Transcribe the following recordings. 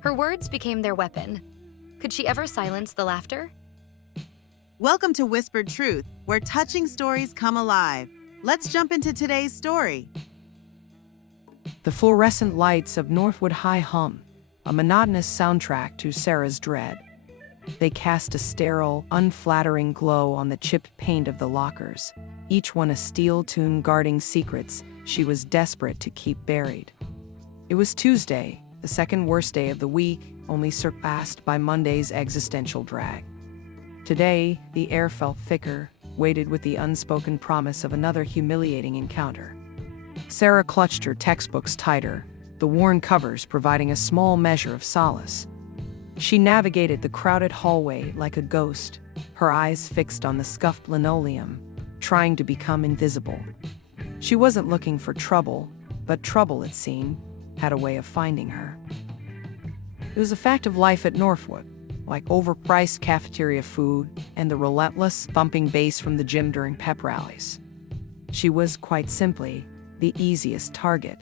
Her words became their weapon. Could she ever silence the laughter? Welcome to Whispered Truth, where touching stories come alive. Let's jump into today's story. The fluorescent lights of Northwood High hum, a monotonous soundtrack to Sarah's dread. They cast a sterile, unflattering glow on the chipped paint of the lockers, each one a steel tune guarding secrets she was desperate to keep buried. It was Tuesday, the second worst day of the week, only surpassed by Monday's existential drag. Today, the air felt thicker, weighted with the unspoken promise of another humiliating encounter. Sarah clutched her textbooks tighter, the worn covers providing a small measure of solace. She navigated the crowded hallway like a ghost, her eyes fixed on the scuffed linoleum, trying to become invisible. She wasn't looking for trouble, but trouble, it seemed, had a way of finding her. It was a fact of life at Northwood, like overpriced cafeteria food and the relentless thumping bass from the gym during pep rallies. She was, quite simply, the easiest target.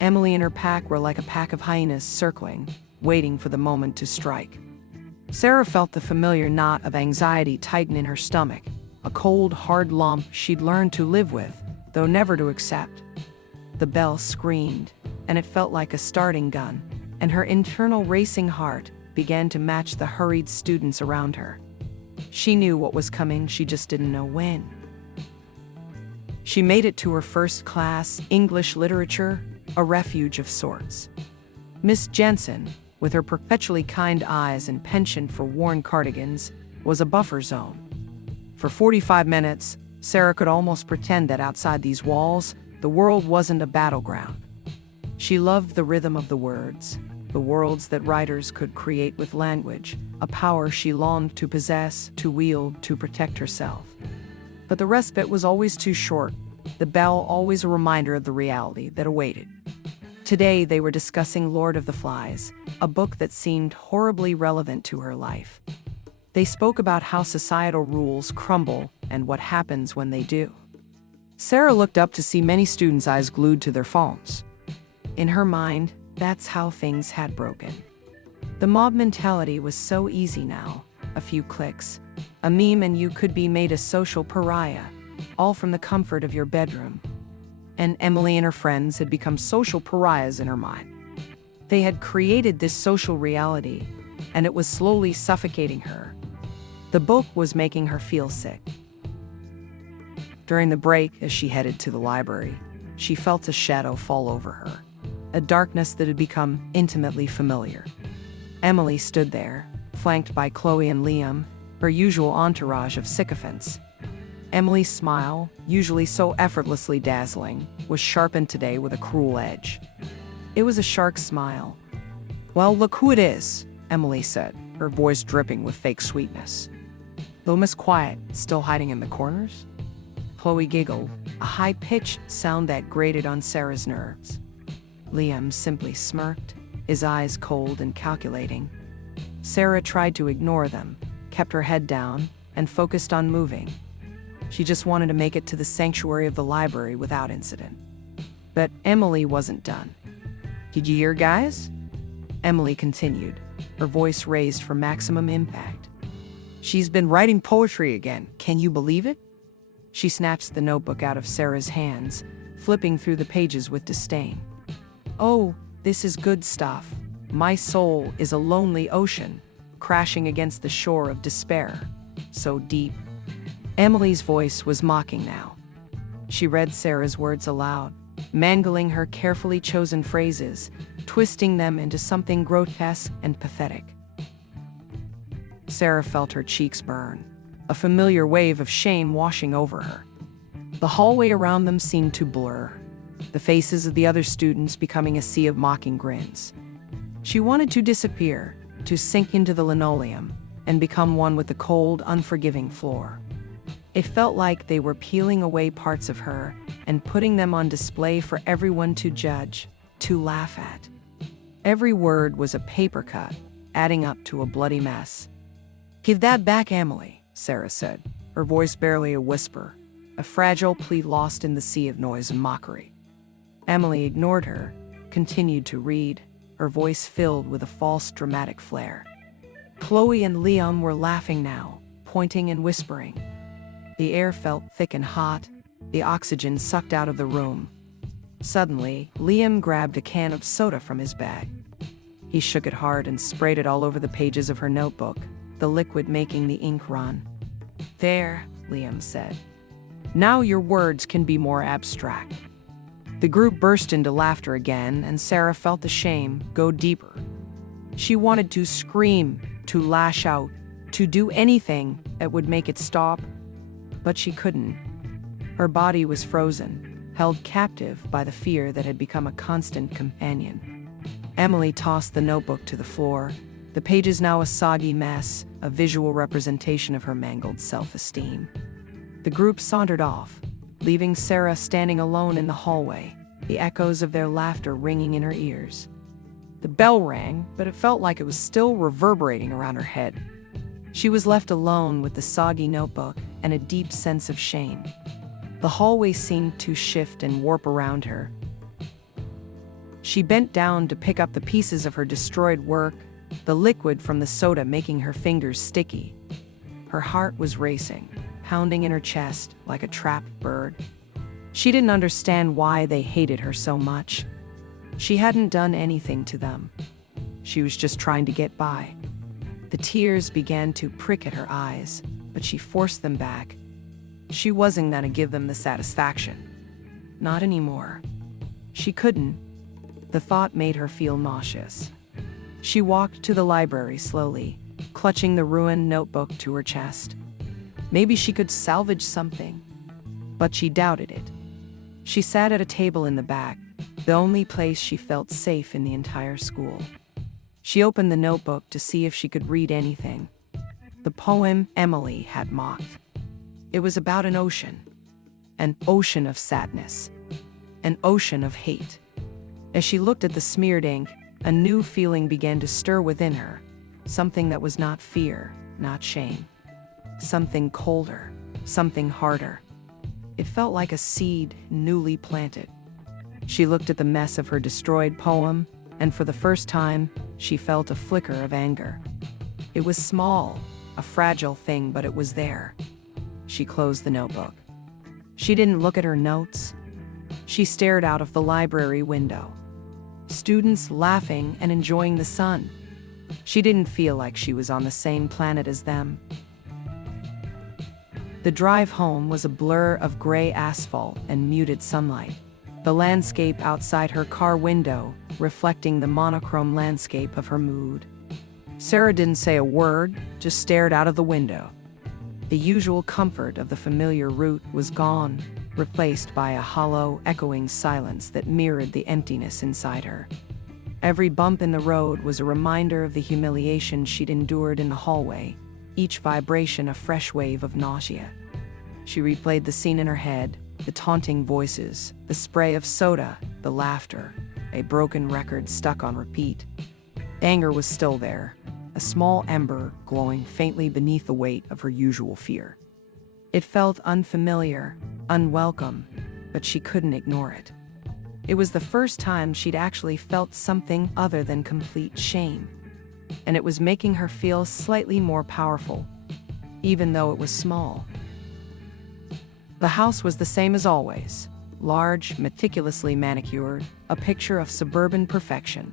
Emily and her pack were like a pack of hyenas circling, waiting for the moment to strike. Sarah felt the familiar knot of anxiety tighten in her stomach, a cold, hard lump she'd learned to live with, though never to accept. The bell screamed, and it felt like a starting gun, and her internal racing heart began to match the hurried students around her. She knew what was coming, she just didn't know when. She made it to her first class, English literature, a refuge of sorts. Miss Jensen, with her perpetually kind eyes and penchant for worn cardigans, was a buffer zone. For 45 minutes, Sarah could almost pretend that outside these walls, the world wasn't a battleground. She loved the rhythm of the words, the worlds that writers could create with language, a power she longed to possess, to wield, to protect herself. But the respite was always too short, the bell always a reminder of the reality that awaited. Today they were discussing Lord of the Flies, a book that seemed horribly relevant to her life. They spoke about how societal rules crumble and what happens when they do. Sarah looked up to see many students' eyes glued to their phones. In her mind, that's how things had broken. The mob mentality was so easy now. A few clicks, a meme, and you could be made a social pariah, all from the comfort of your bedroom. And Emily and her friends had become social pariahs in her mind. They had created this social reality, and it was slowly suffocating her. The book was making her feel sick. During the break, as she headed to the library, she felt a shadow fall over her, a darkness that had become intimately familiar. Emily stood there, flanked by Chloe and Liam, her usual entourage of sycophants. Emily's smile, usually so effortlessly dazzling, was sharpened today with a cruel edge. It was a shark's smile. "Well, look who it is," Emily said, her voice dripping with fake sweetness. "Loma's quiet, still hiding in the corners?" Chloe giggled, a high-pitched sound that grated on Sarah's nerves. Liam simply smirked, his eyes cold and calculating. Sarah tried to ignore them, kept her head down, and focused on moving. She just wanted to make it to the sanctuary of the library without incident. But Emily wasn't done. "Did you hear, guys?" Emily continued, her voice raised for maximum impact. "She's been writing poetry again, can you believe it?" She snatched the notebook out of Sarah's hands, flipping through the pages with disdain. "Oh, this is good stuff. My soul is a lonely ocean, crashing against the shore of despair. So deep." Emily's voice was mocking now. She read Sarah's words aloud, mangling her carefully chosen phrases, twisting them into something grotesque and pathetic. Sarah felt her cheeks burn, a familiar wave of shame washing over her. The hallway around them seemed to blur, the faces of the other students becoming a sea of mocking grins. She wanted to disappear, to sink into the linoleum, and become one with the cold, unforgiving floor. It felt like they were peeling away parts of her and putting them on display for everyone to judge, to laugh at. Every word was a paper cut, adding up to a bloody mess. "Give that back, Emily," Sarah said, her voice barely a whisper, a fragile plea lost in the sea of noise and mockery. Emily ignored her, continued to read, her voice filled with a false dramatic flair. Chloe and Liam were laughing now, pointing and whispering. The air felt thick and hot, the oxygen sucked out of the room. Suddenly, Liam grabbed a can of soda from his bag. He shook it hard and sprayed it all over the pages of her notebook, the liquid making the ink run. "There," Liam said. "Now your words can be more abstract." The group burst into laughter again, and Sarah felt the shame go deeper. She wanted to scream, to lash out, to do anything that would make it stop, but she couldn't. Her body was frozen, held captive by the fear that had become a constant companion. Emily tossed the notebook to the floor, the pages now a soggy mess, a visual representation of her mangled self-esteem. The group sauntered off, leaving Sarah standing alone in the hallway, the echoes of their laughter ringing in her ears. The bell rang, but it felt like it was still reverberating around her head. She was left alone with the soggy notebook and a deep sense of shame. The hallway seemed to shift and warp around her. She bent down to pick up the pieces of her destroyed work, the liquid from the soda making her fingers sticky. Her heart was racing, pounding in her chest like a trapped bird. She didn't understand why they hated her so much. She hadn't done anything to them. She was just trying to get by. The tears began to prick at her eyes, but she forced them back. She wasn't going to give them the satisfaction. Not anymore. She couldn't. The thought made her feel nauseous. She walked to the library slowly, clutching the ruined notebook to her chest. Maybe she could salvage something, but she doubted it. She sat at a table in the back, the only place she felt safe in the entire school. She opened the notebook to see if she could read anything. The poem Emily had mocked. It was about an ocean of sadness, an ocean of hate. As she looked at the smeared ink, a new feeling began to stir within her, something that was not fear, not shame. Something colder, something harder. It felt like a seed newly planted. She looked at the mess of her destroyed poem, and for the first time, she felt a flicker of anger. It was small, a fragile thing, but it was there. She closed the notebook. She didn't look at her notes. She stared out of the library window. Students laughing and enjoying the sun. She didn't feel like she was on the same planet as them. The drive home was a blur of gray asphalt and muted sunlight. The landscape outside her car window reflecting the monochrome landscape of her mood. Sarah didn't say a word, just stared out of the window. The usual comfort of the familiar route was gone, replaced by a hollow, echoing silence that mirrored the emptiness inside her. Every bump in the road was a reminder of the humiliation she'd endured in the hallway, each vibration a fresh wave of nausea. She replayed the scene in her head, the taunting voices, the spray of soda, the laughter, a broken record stuck on repeat. Anger was still there, a small ember glowing faintly beneath the weight of her usual fear. It felt unfamiliar, unwelcome, but she couldn't ignore it. It was the first time she'd actually felt something other than complete shame, and it was making her feel slightly more powerful, even though it was small. The house was the same as always, large, meticulously manicured, a picture of suburban perfection.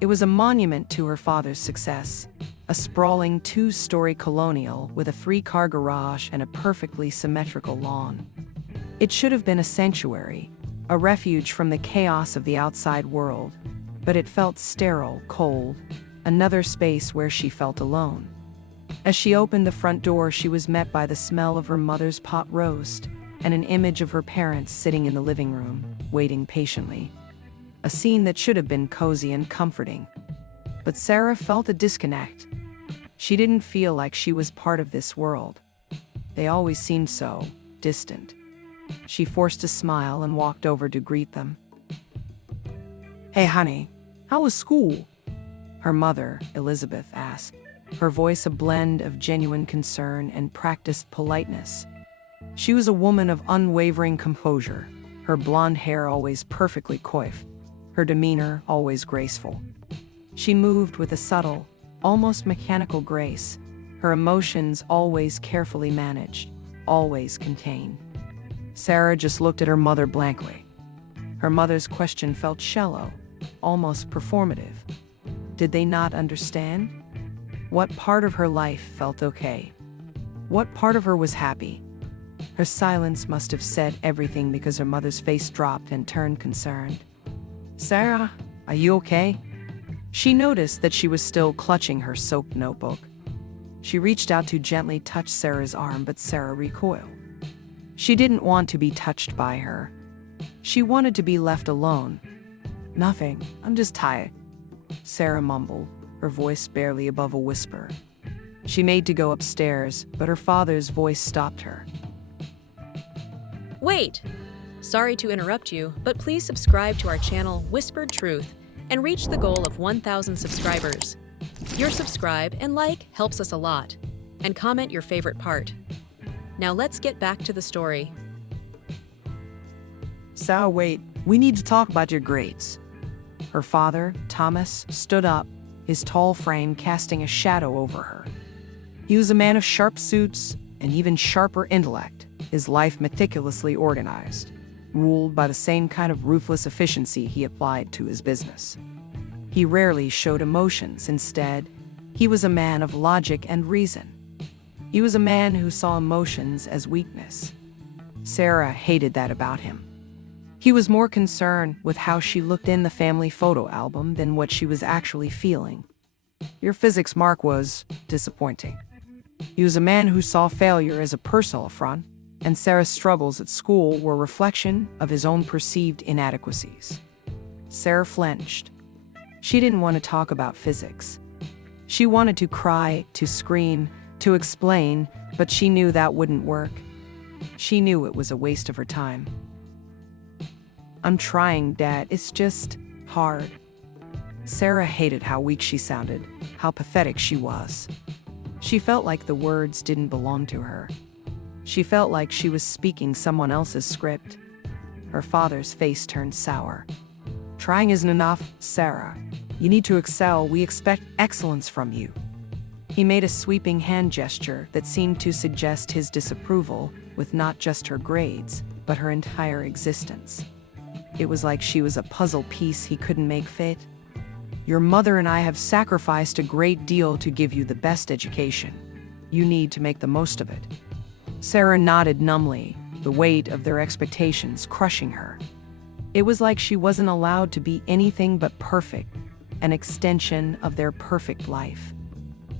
It was a monument to her father's success, a sprawling two-story colonial with a 3-car garage and a perfectly symmetrical lawn. It should have been a sanctuary, a refuge from the chaos of the outside world, but it felt sterile, cold, another space where she felt alone. As she opened the front door, she was met by the smell of her mother's pot roast and an image of her parents sitting in the living room, waiting patiently. A scene that should have been cozy and comforting. But Sarah felt a disconnect. She didn't feel like she was part of this world. They always seemed so distant. She forced a smile and walked over to greet them. "Hey, honey, how was school?" her mother, Elizabeth, asked, her voice a blend of genuine concern and practiced politeness. She was a woman of unwavering composure, her blonde hair always perfectly coiffed. her demeanor always graceful. She moved with a subtle, almost mechanical grace, her emotions always carefully managed, always contained. Sarah just looked at her mother blankly. Her mother's question felt shallow, almost performative. Did they not understand? What part of her life felt okay? What part of her was happy? Her silence must have said everything because her mother's face dropped and turned concerned. "Sarah, are you okay?" She noticed that she was still clutching her soaked notebook. She reached out to gently touch Sarah's arm, but Sarah recoiled. She didn't want to be touched by her. She wanted to be left alone. "Nothing, I'm just tired," Sarah mumbled, her voice barely above a whisper. She made to go upstairs, but her father's voice stopped her. Wait! Sorry to interrupt you, but please subscribe to our channel Whispered Truth and reach the goal of 1,000 subscribers. Your subscribe and like helps us a lot. And comment your favorite part. Now let's get back to the story. "Sarah, wait, we need to talk about your grades." Her father, Thomas, stood up, his tall frame casting a shadow over her. He was a man of sharp suits and even sharper intellect, his life meticulously organized, ruled by the same kind of ruthless efficiency he applied to his business. He rarely showed emotions. Instead, he was a man of logic and reason. He was a man who saw emotions as weakness. Sarah hated that about him. He was more concerned with how she looked in the family photo album than what she was actually feeling. Your physics mark was disappointing. He was a man who saw failure as a personal affront, and Sarah's struggles at school were a reflection of his own perceived inadequacies. Sarah flinched. She didn't want to talk about physics. She wanted to cry, to scream, to explain, but she knew that wouldn't work. She knew it was a waste of her time. "I'm trying, Dad. It's just hard." Sarah hated how weak she sounded, how pathetic she was. She felt like the words didn't belong to her. She felt like she was speaking someone else's script. Her father's face turned sour. "Trying isn't enough, Sarah. You need to excel. We expect excellence from you." He made a sweeping hand gesture that seemed to suggest his disapproval with not just her grades, but her entire existence. It was like she was a puzzle piece he couldn't make fit. "Your mother and I have sacrificed a great deal to give you the best education. You need to make the most of it." Sarah nodded numbly, the weight of their expectations crushing her. It was like she wasn't allowed to be anything but perfect, an extension of their perfect life.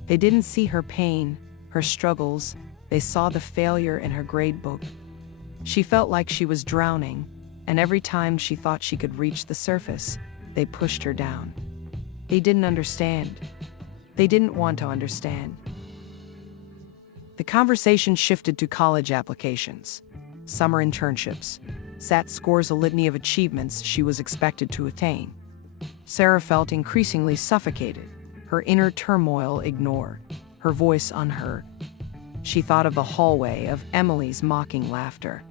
They didn't see her pain, her struggles. They saw the failure in her grade book. She felt like she was drowning, and every time she thought she could reach the surface, they pushed her down. They didn't understand. They didn't want to understand. The conversation shifted to college applications, summer internships, SAT scores, a litany of achievements she was expected to attain. Sarah felt increasingly suffocated, her inner turmoil ignored, her voice unheard. She thought of the hallway, of Emily's mocking laughter.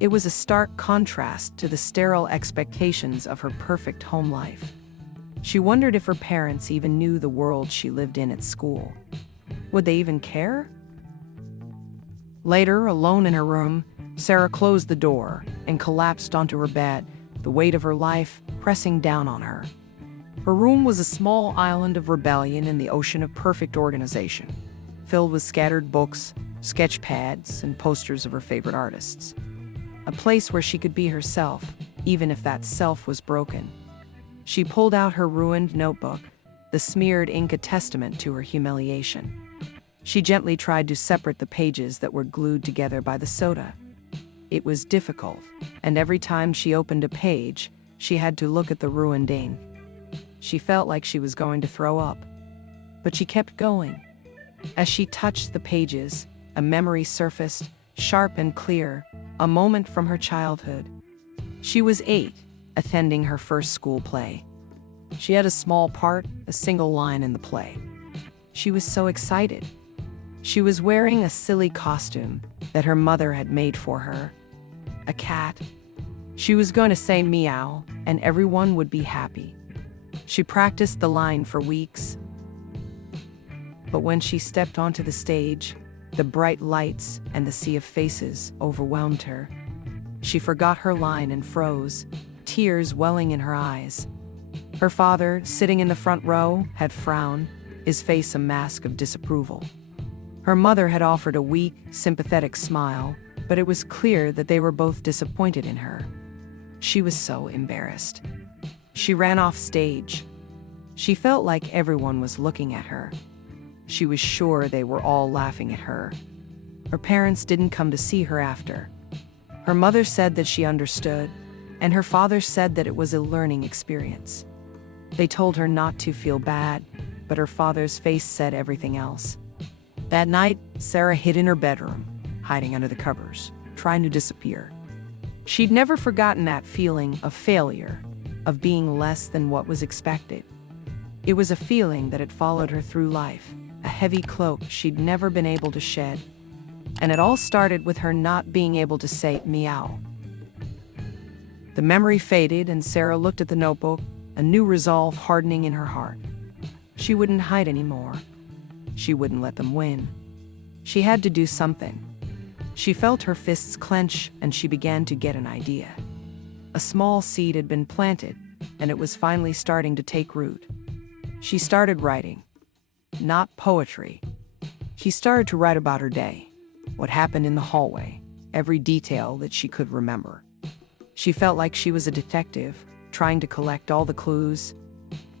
It was a stark contrast to the sterile expectations of her perfect home life. She wondered if her parents even knew the world she lived in at school. Would they even care? Later, alone in her room, Sarah closed the door and collapsed onto her bed, the weight of her life pressing down on her. Her room was a small island of rebellion in the ocean of perfect organization, filled with scattered books, sketch pads, and posters of her favorite artists. A place where she could be herself, even if that self was broken. She pulled out her ruined notebook, the smeared ink a testament to her humiliation. She gently tried to separate the pages that were glued together by the soda. It was difficult, and every time she opened a page, she had to look at the ruined ink. She felt like she was going to throw up, but she kept going. As she touched the pages, a memory surfaced, sharp and clear, a moment from her childhood. She was 8, attending her first school play. She had a small part, a single line in the play. She was so excited. She was wearing a silly costume that her mother had made for her. A cat. She was going to say meow, and everyone would be happy. She practiced the line for weeks. But when she stepped onto the stage, the bright lights and the sea of faces overwhelmed her. She forgot her line and froze, tears welling in her eyes. Her father, sitting in the front row, had frowned, his face a mask of disapproval. Her mother had offered a weak, sympathetic smile, but it was clear that they were both disappointed in her. She was so embarrassed. She ran off stage. She felt like everyone was looking at her. She was sure they were all laughing at her. Her parents didn't come to see her after. Her mother said that she understood, and her father said that it was a learning experience. They told her not to feel bad, but her father's face said everything else. That night, Sarah hid in her bedroom, hiding under the covers, trying to disappear. She'd never forgotten that feeling of failure, of being less than what was expected. It was a feeling that had followed her through life, a heavy cloak she'd never been able to shed. And it all started with her not being able to say meow. The memory faded, and Sarah looked at the notebook, a new resolve hardening in her heart. She wouldn't hide anymore. She wouldn't let them win. She had to do something. She felt her fists clench, and she began to get an idea. A small seed had been planted, and it was finally starting to take root. She started writing. Not poetry. She started to write about her day, what happened in the hallway, every detail that she could remember. She felt like she was a detective, trying to collect all the clues.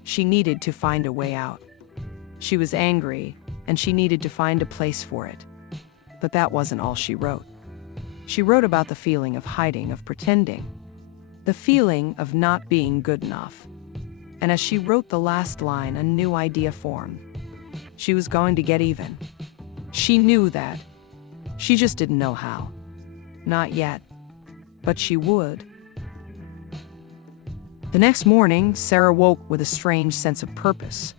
She needed to find a way out. She was angry, and she needed to find a place for it. But that wasn't all she wrote. She wrote about the feeling of hiding, of pretending, the feeling of not being good enough. And as she wrote the last line, a new idea formed. She was going to get even. She knew that. She just didn't know how. Not yet. But she would. The next morning, Sarah woke with a strange sense of purpose,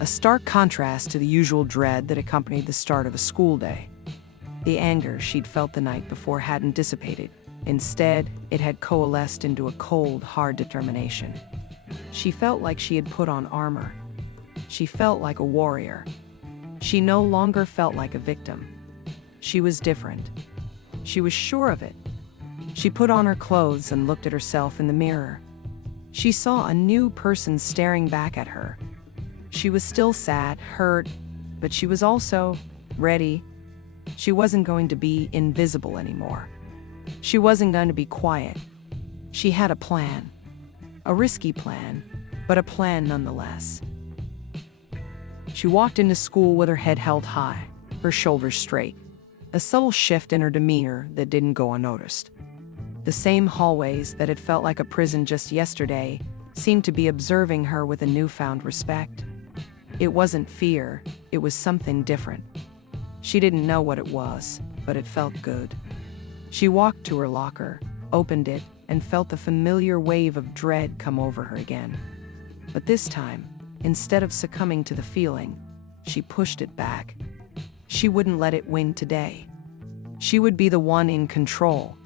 a stark contrast to the usual dread that accompanied the start of a school day. The anger she'd felt the night before hadn't dissipated. Instead, it had coalesced into a cold, hard determination. She felt like she had put on armor. She felt like a warrior. She no longer felt like a victim. She was different. She was sure of it. She put on her clothes and looked at herself in the mirror. She saw a new person staring back at her. She was still sad, hurt, but she was also ready. She wasn't going to be invisible anymore. She wasn't going to be quiet. She had a plan. A risky plan, but a plan nonetheless. She walked into school with her head held high, her shoulders straight, a subtle shift in her demeanor that didn't go unnoticed. The same hallways that had felt like a prison just yesterday seemed to be observing her with a newfound respect. It wasn't fear, it was something different. She didn't know what it was, but it felt good. She walked to her locker, opened it, and felt the familiar wave of dread come over her again. But this time, instead of succumbing to the feeling, she pushed it back. She wouldn't let it win today. She would be the one in control.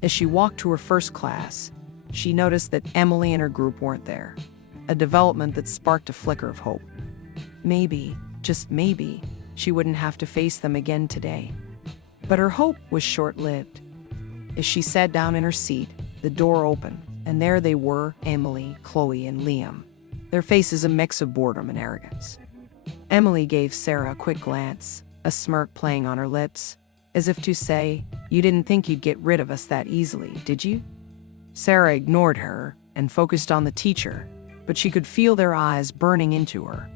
As she walked to her first class, she noticed that Emily and her group weren't there, a development that sparked a flicker of hope. Maybe, just maybe, she wouldn't have to face them again today. But her hope was short-lived. As she sat down in her seat, the door opened, and there they were, Emily, Chloe, and Liam, their faces a mix of boredom and arrogance. Emily gave Sarah a quick glance, a smirk playing on her lips, as if to say, "You didn't think you'd get rid of us that easily, did you?" Sarah ignored her and focused on the teacher, but she could feel their eyes burning into her.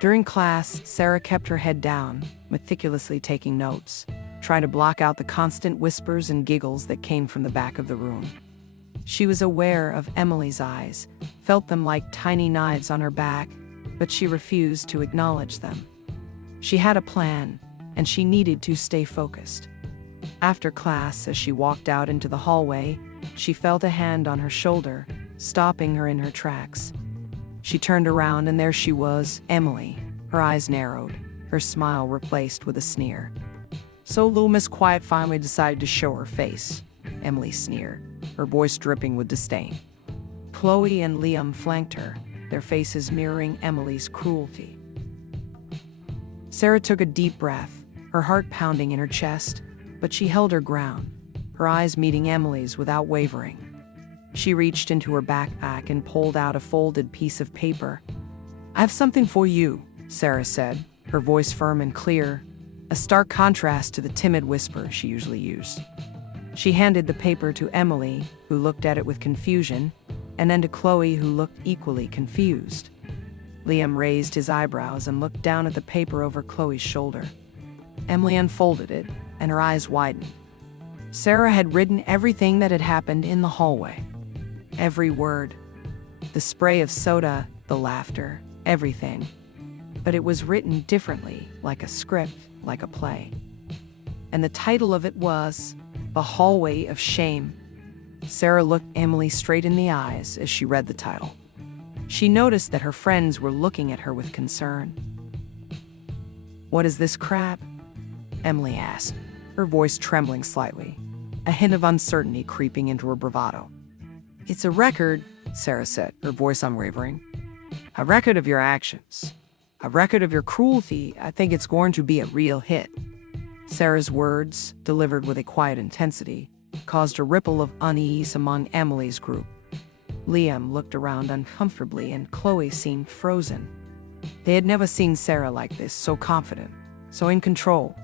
During class, Sarah kept her head down, meticulously taking notes, trying to block out the constant whispers and giggles that came from the back of the room. She was aware of Emily's eyes, felt them like tiny knives on her back, but she refused to acknowledge them. She had a plan, and she needed to stay focused. After class, as she walked out into the hallway, she felt a hand on her shoulder, stopping her in her tracks. She turned around, and there she was, Emily. Her eyes narrowed, her smile replaced with a sneer. "So little Miss Quiet finally decided to show her face," Emily sneered. her voice dripping with disdain. Chloe and Liam flanked her, their faces mirroring Emily's cruelty. Sarah took a deep breath, her heart pounding in her chest, but she held her ground, her eyes meeting Emily's without wavering. She reached into her backpack and pulled out a folded piece of paper. "I have something for you," Sarah said, her voice firm and clear, a stark contrast to the timid whisper she usually used. She handed the paper to Emily, who looked at it with confusion, and then to Chloe, who looked equally confused. Liam raised his eyebrows and looked down at the paper over Chloe's shoulder. Emily unfolded it, and her eyes widened. Sarah had written everything that had happened in the hallway. Every word. The spray of soda, the laughter, everything. But it was written differently, like a script, like a play. And the title of it was The Hallway of Shame. Sarah looked Emily straight in the eyes as she read the title. She noticed that her friends were looking at her with concern. "What is this crap?" Emily asked, her voice trembling slightly, a hint of uncertainty creeping into her bravado. "It's a record," Sarah said, her voice unwavering. "A record of your actions. A record of your cruelty. I think it's going to be a real hit." Sarah's words, delivered with a quiet intensity, caused a ripple of unease among Emily's group. Liam looked around uncomfortably and Chloe seemed frozen. They had never seen Sarah like this, so confident, so in control.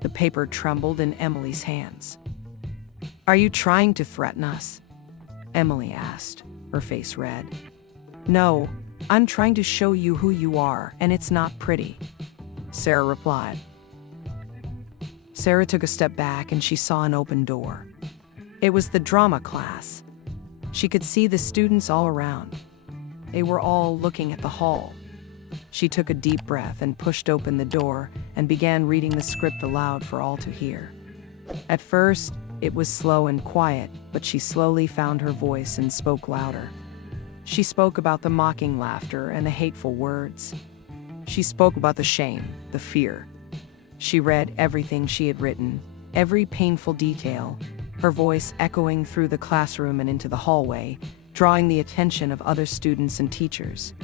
The paper trembled in Emily's hands. "Are you trying to threaten us?" Emily asked, her face red. "No, I'm trying to show you who you are, and it's not pretty," Sarah replied. Sarah took a step back and she saw an open door. It was the drama class. She could see the students all around. They were all looking at the hall. She took a deep breath and pushed open the door and began reading the script aloud for all to hear. At first, it was slow and quiet, but she slowly found her voice and spoke louder. She spoke about the mocking laughter and the hateful words. She spoke about the shame, the fear. She read everything she had written, every painful detail, her voice echoing through the classroom and into the hallway, drawing the attention of other students and teachers.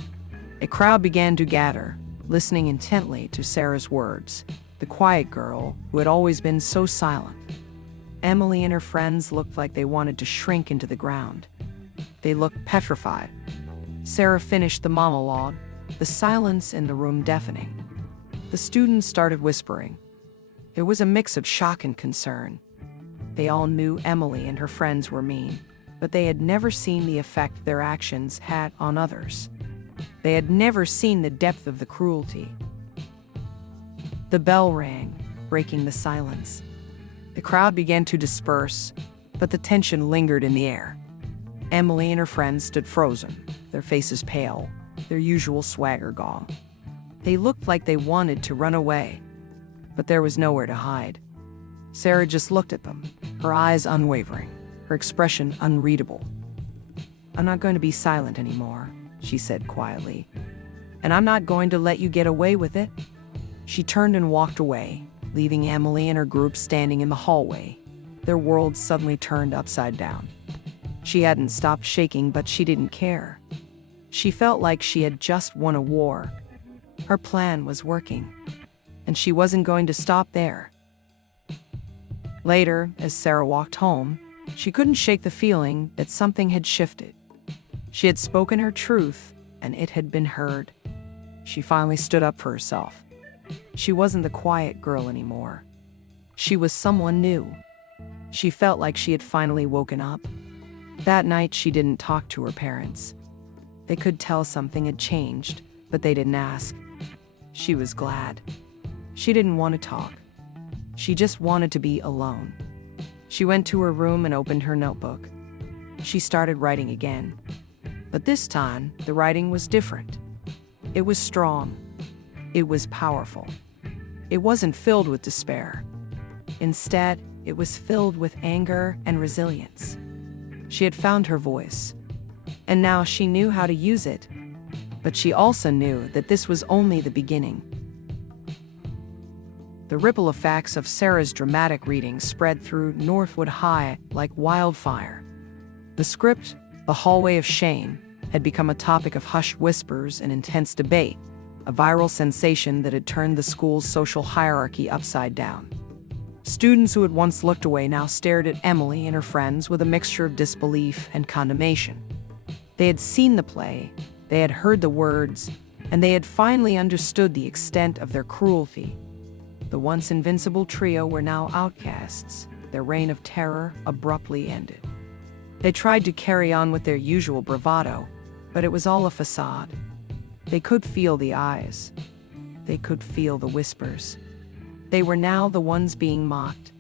A crowd began to gather, listening intently to Sarah's words, the quiet girl who had always been so silent. Emily and her friends looked like they wanted to shrink into the ground. They looked petrified. Sarah finished the monologue, the silence in the room deafening. The students started whispering. There was a mix of shock and concern. They all knew Emily and her friends were mean, but they had never seen the effect their actions had on others. They had never seen the depth of the cruelty. The bell rang, breaking the silence. The crowd began to disperse, but the tension lingered in the air. Emily and her friends stood frozen, their faces pale, their usual swagger gone. They looked like they wanted to run away, but there was nowhere to hide. Sarah just looked at them, her eyes unwavering, her expression unreadable. "I'm not going to be silent anymore," she said quietly. "And I'm not going to let you get away with it." She turned and walked away, leaving Emily and her group standing in the hallway. Their world suddenly turned upside down. She hadn't stopped shaking, but she didn't care. She felt like she had just won a war. Her plan was working, and she wasn't going to stop there. Later, as Sarah walked home, she couldn't shake the feeling that something had shifted. She had spoken her truth, and it had been heard. She finally stood up for herself. She wasn't the quiet girl anymore. She was someone new. She felt like she had finally woken up. That night, she didn't talk to her parents. They could tell something had changed, but they didn't ask. She was glad. She didn't want to talk. She just wanted to be alone. She went to her room and opened her notebook. She started writing again. But this time, the writing was different. It was strong. It was powerful. It wasn't filled with despair. Instead, it was filled with anger and resilience. She had found her voice, and now she knew how to use it. But she also knew that this was only the beginning. The ripple effects of Sarah's dramatic reading spread through Northwood High like wildfire. The script, The Hallway of Shame, had become a topic of hushed whispers and intense debate, a viral sensation that had turned the school's social hierarchy upside down. Students who had once looked away now stared at Emily and her friends with a mixture of disbelief and condemnation. They had seen the play, they had heard the words, and they had finally understood the extent of their cruelty. The once invincible trio were now outcasts. Their reign of terror abruptly ended. They tried to carry on with their usual bravado, but it was all a facade. They could feel the eyes. They could feel the whispers. They were now the ones being mocked.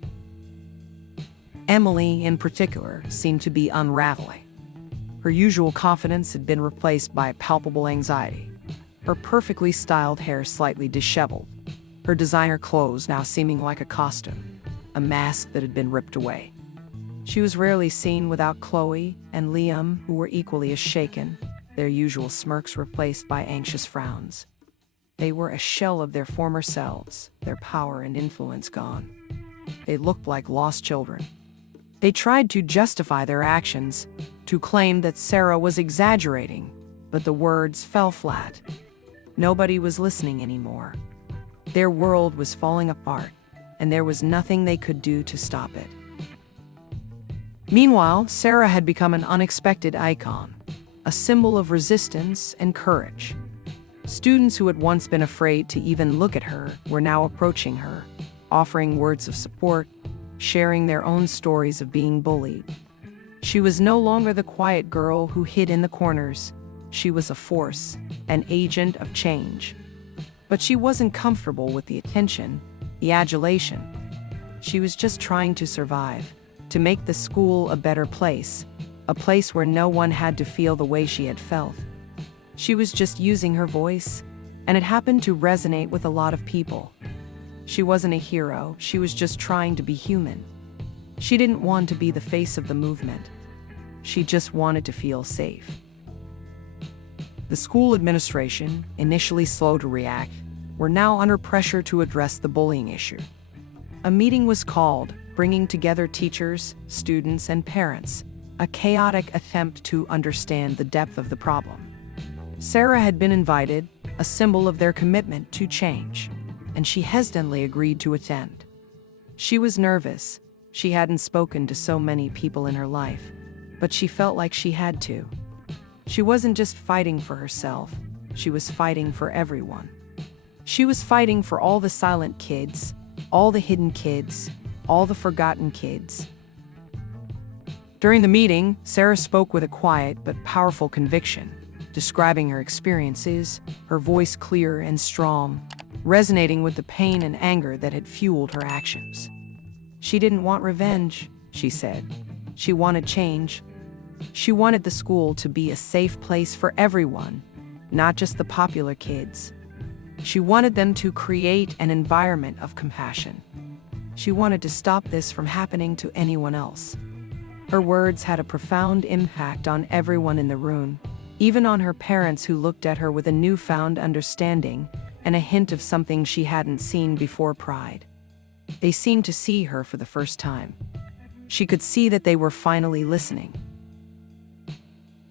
Emily, in particular, seemed to be unraveling. Her usual confidence had been replaced by palpable anxiety. Her perfectly styled hair slightly disheveled. Her designer clothes now seeming like a costume, a mask that had been ripped away. She was rarely seen without Chloe and Liam, who were equally as shaken, their usual smirks replaced by anxious frowns. They were a shell of their former selves, their power and influence gone. They looked like lost children. They tried to justify their actions, to claim that Sarah was exaggerating, but the words fell flat. Nobody was listening anymore. Their world was falling apart, and there was nothing they could do to stop it. Meanwhile, Sarah had become an unexpected icon, a symbol of resistance and courage. Students who had once been afraid to even look at her were now approaching her, offering words of support, sharing their own stories of being bullied. She was no longer the quiet girl who hid in the corners. She was a force, an agent of change. But she wasn't comfortable with the attention, the adulation. She was just trying to survive, to make the school a better place, a place where no one had to feel the way she had felt. She was just using her voice, and it happened to resonate with a lot of people. She wasn't a hero, she was just trying to be human. She didn't want to be the face of the movement. She just wanted to feel safe. The school administration, initially slow to react, were now under pressure to address the bullying issue. A meeting was called, bringing together teachers, students, and parents, a chaotic attempt to understand the depth of the problem. Sarah had been invited, a symbol of their commitment to change, and she hesitantly agreed to attend. She was nervous. She hadn't spoken to so many people in her life, but she felt like she had to. She wasn't just fighting for herself, she was fighting for everyone. She was fighting for all the silent kids, all the hidden kids, all the forgotten kids. During the meeting, Sarah spoke with a quiet but powerful conviction, describing her experiences, her voice clear and strong, resonating with the pain and anger that had fueled her actions. She didn't want revenge, she said. She wanted change. She wanted the school to be a safe place for everyone, not just the popular kids. She wanted them to create an environment of compassion. She wanted to stop this from happening to anyone else. Her words had a profound impact on everyone in the room, even on her parents who looked at her with a newfound understanding and a hint of something she hadn't seen before: pride. They seemed to see her for the first time. She could see that they were finally listening.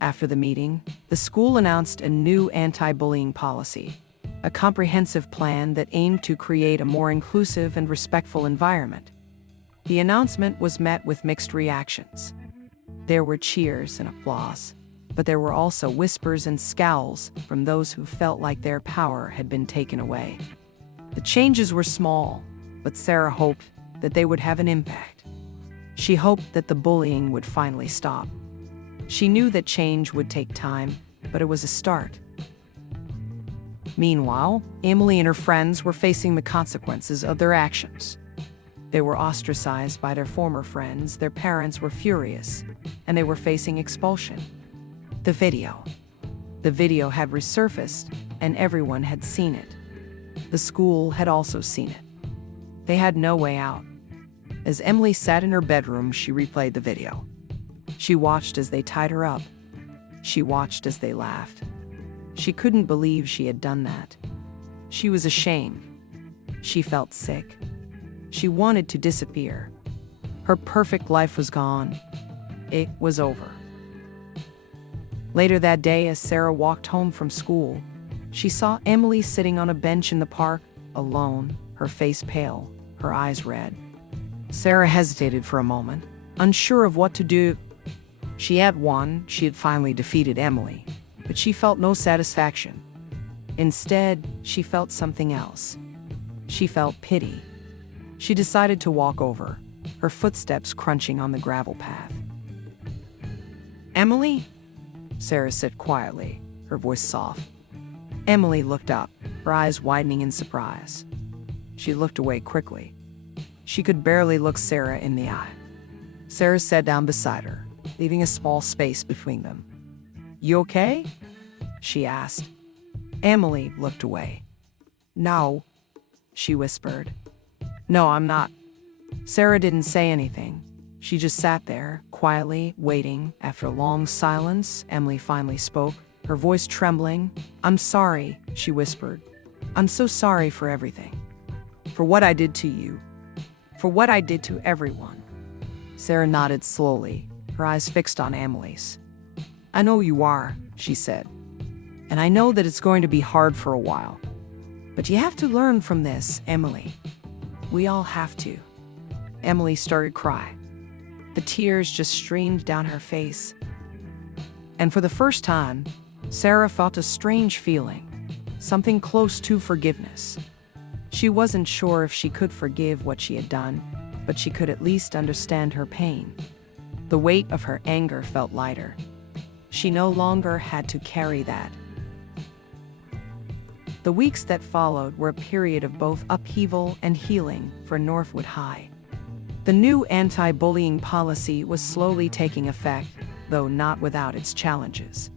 After the meeting, the school announced a new anti-bullying policy, a comprehensive plan that aimed to create a more inclusive and respectful environment. The announcement was met with mixed reactions. There were cheers and applause, but there were also whispers and scowls from those who felt like their power had been taken away. The changes were small, but Sarah hoped that they would have an impact. She hoped that the bullying would finally stop. She knew that change would take time, but it was a start. Meanwhile, Emily and her friends were facing the consequences of their actions. They were ostracized by their former friends, their parents were furious, and they were facing expulsion. The video had resurfaced, and everyone had seen it. The school had also seen it. They had no way out. As Emily sat in her bedroom, she replayed the video. She watched as they tied her up. She watched as they laughed. She couldn't believe she had done that. She was ashamed. She felt sick. She wanted to disappear. Her perfect life was gone. It was over. Later that day, as Sarah walked home from school, she saw Emily sitting on a bench in the park, alone, her face pale, her eyes red. Sarah hesitated for a moment, unsure of what to do. She had won, she had finally defeated Emily, but she felt no satisfaction. Instead, she felt something else. She felt pity. She decided to walk over, her footsteps crunching on the gravel path. "Emily?" Sarah said quietly, her voice soft. Emily looked up, her eyes widening in surprise. She looked away quickly. She could barely look Sarah in the eye. Sarah sat down beside her, leaving a small space between them. "You okay?" she asked. Emily looked away. "No," she whispered. "No, I'm not." Sarah didn't say anything. She just sat there, quietly, waiting. After a long silence, Emily finally spoke, her voice trembling. "I'm sorry," she whispered. "I'm so sorry for everything. For what I did to you. For what I did to everyone." Sarah nodded slowly, her eyes fixed on Emily's. "I know you are," she said. "And I know that it's going to be hard for a while. But you have to learn from this, Emily. We all have to." Emily started to cry. The tears just streamed down her face. And for the first time, Sarah felt a strange feeling, something close to forgiveness. She wasn't sure if she could forgive what she had done, but she could at least understand her pain. The weight of her anger felt lighter. She no longer had to carry that. The weeks that followed were a period of both upheaval and healing for Northwood High. The new anti-bullying policy was slowly taking effect, though not without its challenges.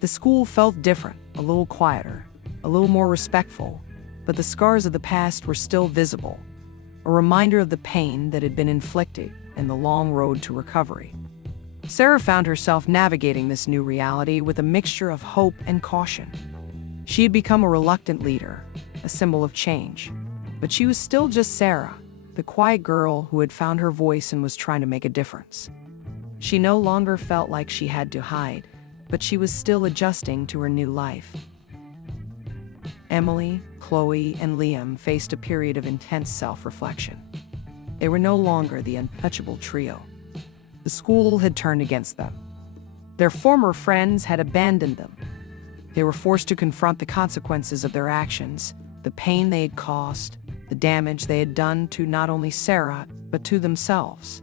The school felt different, a little quieter, a little more respectful, but the scars of the past were still visible, a reminder of the pain that had been inflicted and the long road to recovery. Sarah found herself navigating this new reality with a mixture of hope and caution. She had become a reluctant leader, a symbol of change, but she was still just Sarah, the quiet girl who had found her voice and was trying to make a difference. She no longer felt like she had to hide, but she was still adjusting to her new life. Emily, Chloe, and Liam faced a period of intense self-reflection. They were no longer the untouchable trio. The school had turned against them. Their former friends had abandoned them. They were forced to confront the consequences of their actions, the pain they had caused, the damage they had done to not only Sarah, but to themselves.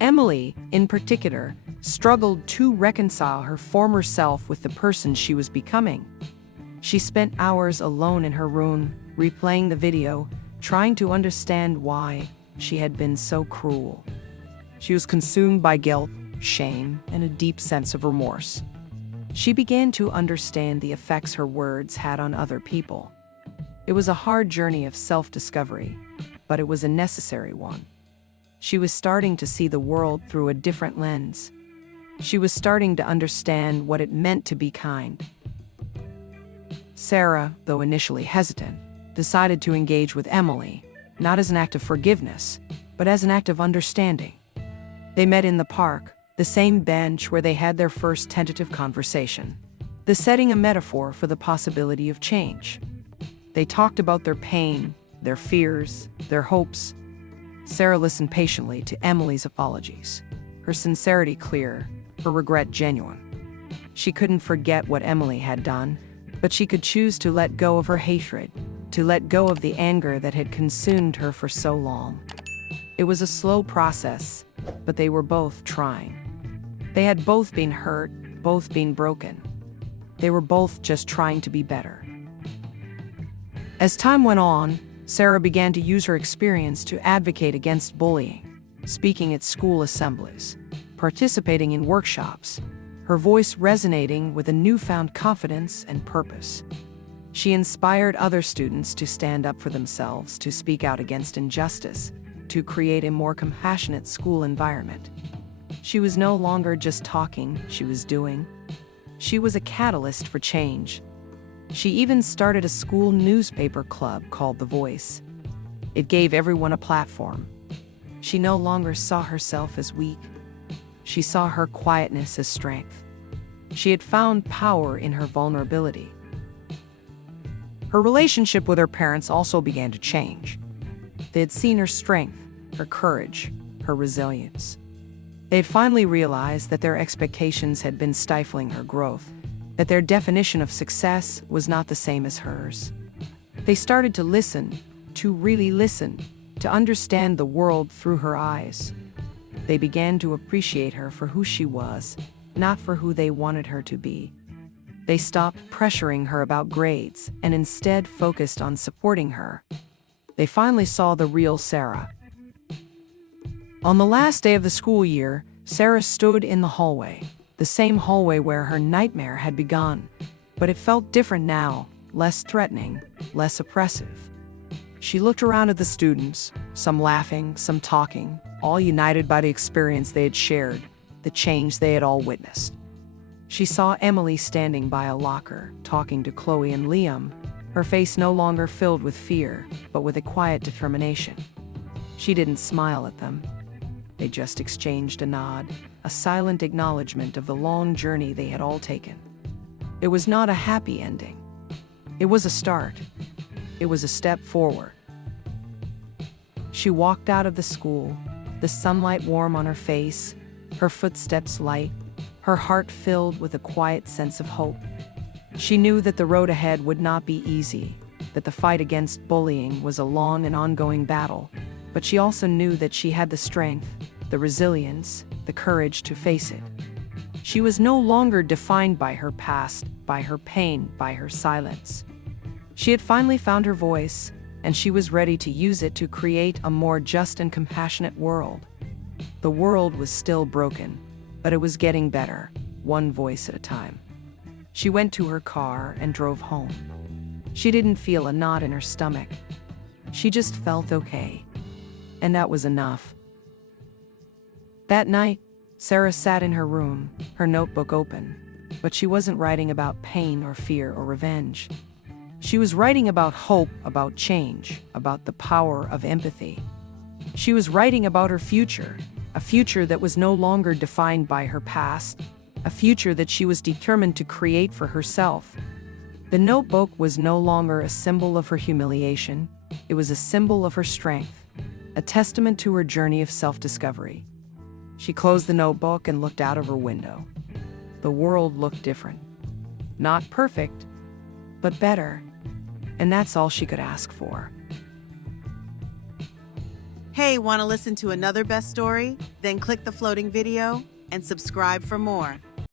Emily, in particular, struggled to reconcile her former self with the person she was becoming. She spent hours alone in her room, replaying the video, trying to understand why she had been so cruel. She was consumed by guilt, shame, and a deep sense of remorse. She began to understand the effects her words had on other people. It was a hard journey of self-discovery, but it was a necessary one. She was starting to see the world through a different lens. She was starting to understand what it meant to be kind. Sarah, though initially hesitant, decided to engage with Emily, not as an act of forgiveness, but as an act of understanding. They met in the park, the same bench where they had their first tentative conversation, the setting a metaphor for the possibility of change. They talked about their pain, their fears, their hopes. Sarah listened patiently to Emily's apologies, her sincerity clear, her regret genuine. She couldn't forget what Emily had done, but she could choose to let go of her hatred, to let go of the anger that had consumed her for so long. It was a slow process, but they were both trying. They had both been hurt, both been broken. They were both just trying to be better. As time went on, Sarah began to use her experience to advocate against bullying, speaking at school assemblies, participating in workshops, her voice resonating with a newfound confidence and purpose. She inspired other students to stand up for themselves, to speak out against injustice, to create a more compassionate school environment. She was no longer just talking, she was doing. She was a catalyst for change. She even started a school newspaper club called The Voice. It gave everyone a platform. She no longer saw herself as weak. She saw her quietness as strength. She had found power in her vulnerability. Her relationship with her parents also began to change. They had seen her strength, her courage, her resilience. They had finally realized that their expectations had been stifling her growth, that their definition of success was not the same as hers. They started to listen, to really listen, to understand the world through her eyes. They began to appreciate her for who she was, not for who they wanted her to be. They stopped pressuring her about grades and instead focused on supporting her. They finally saw the real Sarah. On the last day of the school year, Sarah stood in the hallway, the same hallway where her nightmare had begun, but it felt different now, less threatening, less oppressive. She looked around at the students, some laughing, some talking, all united by the experience they had shared, the change they had all witnessed. She saw Emily standing by a locker, talking to Chloe and Liam, her face no longer filled with fear, but with a quiet determination. She didn't smile at them. They just exchanged a nod, a silent acknowledgement of the long journey they had all taken. It was not a happy ending. It was a start. It was a step forward. She walked out of the school, the sunlight warm on her face, her footsteps light, her heart filled with a quiet sense of hope. She knew that the road ahead would not be easy, that the fight against bullying was a long and ongoing battle, but she also knew that she had the strength, the resilience, the courage to face it. She was no longer defined by her past, by her pain, by her silence. She had finally found her voice, and she was ready to use it to create a more just and compassionate world. The world was still broken, but it was getting better, one voice at a time. She went to her car and drove home. She didn't feel a knot in her stomach. She just felt okay. And that was enough. That night, Sarah sat in her room, her notebook open, but she wasn't writing about pain or fear or revenge. She was writing about hope, about change, about the power of empathy. She was writing about her future, a future that was no longer defined by her past, a future that she was determined to create for herself. The notebook was no longer a symbol of her humiliation, it was a symbol of her strength, a testament to her journey of self-discovery. She closed the notebook and looked out of her window. The world looked different. Not perfect, but better. And that's all she could ask for. Hey, want to listen to another best story? Then click the floating video and subscribe for more.